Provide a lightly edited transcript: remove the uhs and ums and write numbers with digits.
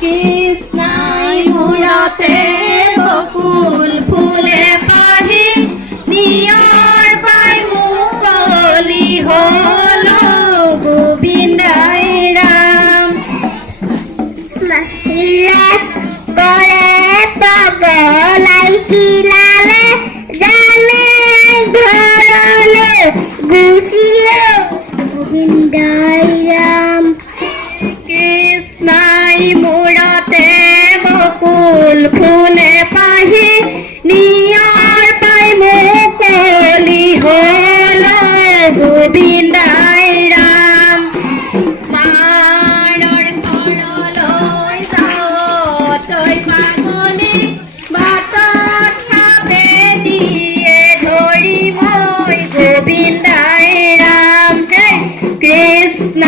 কৃষ্ণাই মূৰতে বকুল ফুলে পাহি নিয়ৰ পাই মুকলি হল গোবিন্দাই ৰাম কৰে পগলাই কিলালে জানে ঘৰলে গুচিয়ে গোবিন্দাই ৰাম কৃষ্ণাই মূৰতে বকুল ফুলে পাহি নিয়ৰ পাই মুকলি হল গোবিন্দাই ৰাম মাৰৰ ঘৰলৈ যাওঁতৈ পাগলী বাটত খাবে দিয়ে ধৰি মই গোবিন্দাই ৰাম কৃষ্ণ